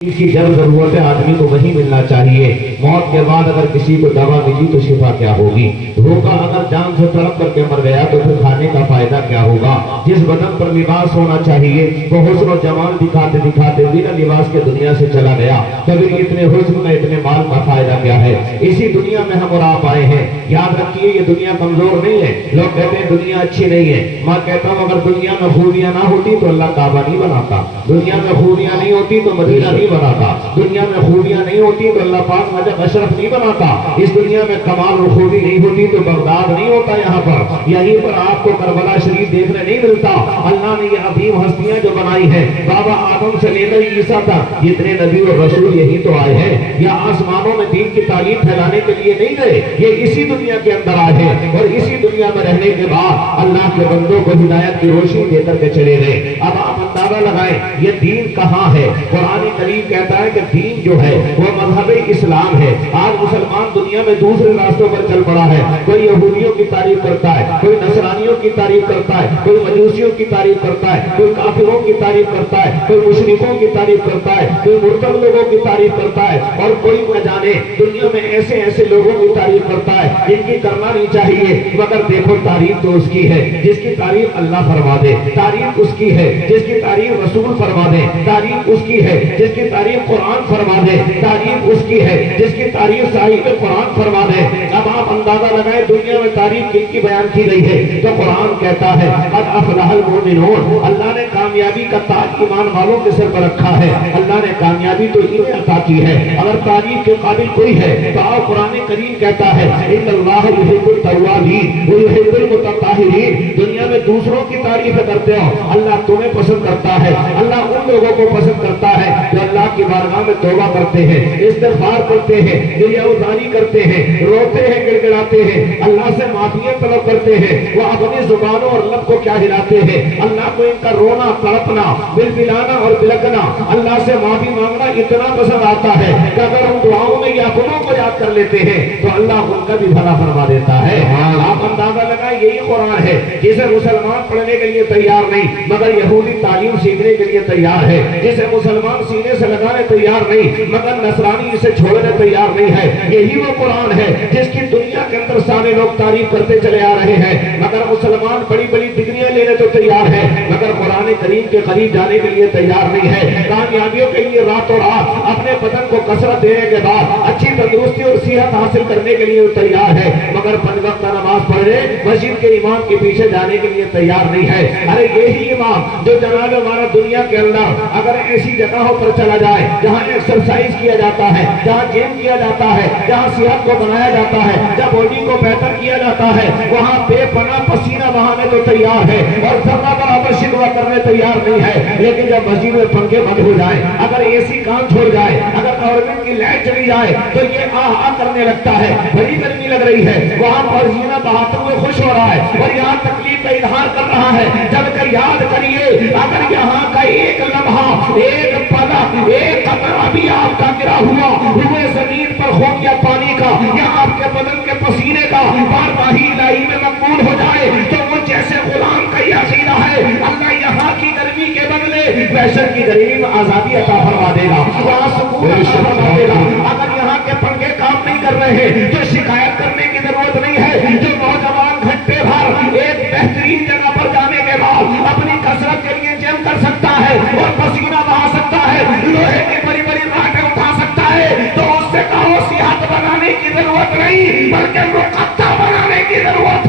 की जब जरूरत है आदमी को वही मिलना चाहिए। मौत के बाद अगर किसी को दवा मिली तो शिफा क्या होगी? भूखा अगर जान से तड़प करके मर गया तो फिर खाने का फायदा क्या होगा? जिस बदन पर लिबास होना चाहिए वो हुस्न और जमाल दिखाते दिखाते बिना लिबास के दुनिया से चला गया, कभी इतने हुस्न में इतने माल का फायदा क्या है? इसी दुनिया में हम और आप आए हैं। याद रखिए ये दुनिया कमजोर नहीं है। लोग कहते हैं दुनिया अच्छी नहीं है। मैं कहता हूँ अगर दुनिया में खूबियां ना होती तो अल्लाह काबा नहीं बनाता, दुनिया में खूबियां नहीं होती तो मदीना नहीं बनाता, दुनिया में खूबियां नहीं होती तो अल्लाह पाक नजब अशरफ नहीं बनाता, इस दुनिया में कमाल और खूबी नहीं होती तो बगदाद नहीं होता। यहाँ पर यहीं पर आपको करबला शरीफ देखने नहीं मिलता। अल्लाह ने ये अजीम हस्तियां जो बनाई है, बाबा आदम से लेकर ईसा तक जितने नबी और रसूल यही तो आए हैं। या आसमानों में दीन की तालीम फैलाने के लिए नहीं गए, ये इसी दुनिया के अंदर आए हैं और इसी दुनिया में रहने के बाद अल्लाह के बंदों को हिदायत की रोशनी देकर के चले गए। अब आप अंदाजा लगाएं ये दीन कहाँ है? कुरान करीम कहता है कि दीन जो है वो मजहब इस्लाम है। आज मुसलमान दुनिया में दूसरे रास्तों पर चल पड़ा है। कोई यहूदियों की तारीफ करता है, कोई नसरानियों की तारीफ करता है, कोई मजूसियों की तारीफ करता है, कोई काफिरों की तारीफ करता है, कोई मुशरिकों की तारीफ करता है, कोई मुर्तद लोगों की तारीफ करता है और कोई न जाने दुनिया में ऐसे ऐसे लोगों की तारीफ करता है जिनकी करना नहीं चाहिए। मगर देखो तारीफ तो उसकी है जिसकी तारीफ अल्लाह फरमा दे, तारीफ उसकी है जिसकी तारीफ रसूल फरमा दे, तारीफ उसकी है जिसकी तारीफ कुरान फरमा दे, तारीफ उसकी है जिसकी तारीफ साहिब कुरान फरमा दे। अब आप अंदाजा लगाएं दुनिया में तारीफ किनकी बयान की गई है? तो कुरान कहता है कद अफलहल मोमिनून, अल्लाह ने कामयाबी का ताज ईमान वालों के सिर पर रखा है। अल्लाह ने कामयाबी तो इन्हें अता की है। अगर तारीफ के काबिल कोई है तो आओ कुरान करीम कहता है इन्नल्लाह युहिब्बुत तव्वाबीन व युहिब्बुल मुतत्ताहिरीन। दुनिया में दूसरों की तारीफ करते हो, अल्लाह तुम्हें पसंद करता है। अल्लाह उन लोगों को पसंद करता है जो अल्लाह की बारगाह में तौबा करते हैं, इस्तिग़फ़ार करते हैं, गिरियाउज़ारी करते हैं, रोते हैं, गिड़गिड़ाते हैं, अल्लाह से माफियाँ तलब करते हैं। वो अपनी जुबानों और लब को क्या हिलाते हैं? अल्लाह को इनका रोना, तड़पना, बिलबिलाना और बिलखना, अल्लाह से माफी मांगना इतना पसंद आता है कि अगर हम दुआओं में ये अपनों को याद कर लेते हैं तो अल्लाह उनका भी भला फरमा देता है। आप अंदाजा लगाएं यही कुरान है जिसे मुसलमान पढ़ने के लिए तैयार नहीं मगर यहूदी तालीम सीखने के लिए तैयार है, जिसे मुसलमान सीने से लगाने तैयार नहीं मगर नसरानी इसे छोड़ने तैयार नहीं है। यही वो कुरान है जिसकी दुनिया के अंदर सारे लोग तारीफ करते चले आ रहे हैं मगर मुसलमान बड़ी बड़ी डिग्रियां लेने तो तैयार है मगर कुरान करीम के करीब जाने के लिए तैयार नहीं है। कामयाबियों के लिए रातों रात अपने बदन को कसरत देने के बाद अच्छी तंदुरुस्ती और सेहत हासिल करने के लिए तैयार है मगर पांच वक्त नमाज पढ़ने मस्जिद के इमाम के पीछे जाने के लिए तैयार नहीं है। अरे यही इमाम जो जनाब हमारा दुनिया के अंदर अगर ऐसी जगहों पर चला जाए जहाँ एक्सरसाइज किया जाता है, जहाँ जिम किया जाता है, जहाँ सेहत को बनाया जाता है, जहाँ बॉडी को बेहतर किया जाता है, वहाँ बेपनाह पसीना बहाने तो तैयार है और जरा बराबर शिकवा करने तैयार नहीं है। लेकिन जब मस्जिद में पंखे बंद हो जाए, अगर एसी काम छोड़ जाए, अगर गवर्नमेंट की लाइट चली जाए तो ये आहा करने लगता है, बड़ी गर्मी लग रही है, वहाँ पसीना बहाते हुए खुश हो रहा है और यहाँ तकलीफ का इजहार कर रहा है। जब कर याद करिए अगर यहाँ का एक लम्हा, एक पदा, एक कतरा भी आपका गिरा हुआ हुए जमीन पर हो गया पानी का या आपके बदन के पसीने का बारगाही इलाही में मकबूल हो जाए तो वो जैसे गुलाम का ये अकीदा है अल्लाह यहाँ की गर्मी के बदले वहशत की गर्मी में आजादी अता फरमा देगा, वहाँ सुकून अता फरमा देगा। अगर यहाँ के पंखे काम नहीं कर रहे हैं तो शिकायत करने की जरूरत नहीं है। जो नौजवान घंटे भर एक बेहतरीन जगह पर जाने के बाद अपनी कसरत के लिए जिम कर सकता है और पसीना बहा सकता है, लोहे की बड़ी बड़ी राखें उठा सकता है, तो उससे कहो सेहत बनाने की जरूरत नहीं बल्कि मुकद्दर बनाने की जरूरत